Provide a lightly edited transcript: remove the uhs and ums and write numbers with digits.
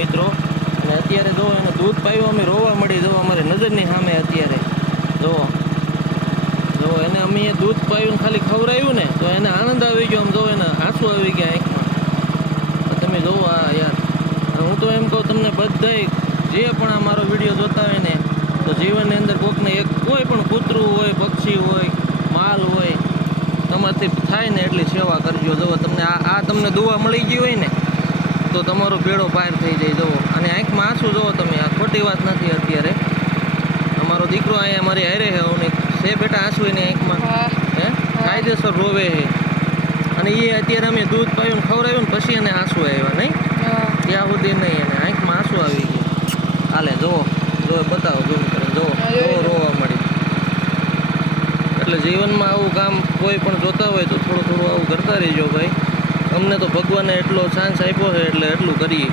મિત્રો. અને અત્યારે જો એને દૂધ પાયું અમે રોવા મળી, જો અમારે નજરની સામે અત્યારે જો એને અમે દૂધ પાયું ખાલી ખવડાવ્યું ને તો એને આનંદ આવી ગયો. આમ જો એને આંસુ આવી ગયા આંખમાં. તમે જોવો આ યાર, હું તો એમ કહું તમને બધાય જે પણ આ મારો વિડીયો જોતા હોય ને, તો જીવનની અંદર કોઈકને એક કોઈ પણ કૂતરું હોય, પક્ષી હોય, માલ હોય, તમારથી થાય ને એટલી સેવા કરજો. જો તમને આ તમને દુઆ મળી ગઈ હોય ને તો તમારો બેડો પાર થઈ જાય. જુઓ અને આંખમાં આંસુ જુઓ તમે, આ ખોટી વાત નથી. અત્યારે અમારો દીકરો અહીંયા મારી હારે છે, હું છે બેટા આંસુ એની આંખમાં હે કાયદેસર રોવે છે. અને એ અત્યારે અમે દૂધ પાયું ખવડાવ્યું ને પછી એને આંસુ આવ્યા નહીં, ત્યાં સુધી નહીં, એને આંખમાં આંસુ આવી ગયા. હાલે જુઓ બતાવો ઝૂમ કરીને જુઓ રોવા મળી. એટલે જીવનમાં આવું કામ કોઈ પણ જોતા હોય તો થોડું આવું કરતા રહીજો ભાઈ. અમને તો ભગવાને એટલો ચાન્સ આપ્યો છે એટલે એટલું કરીએ.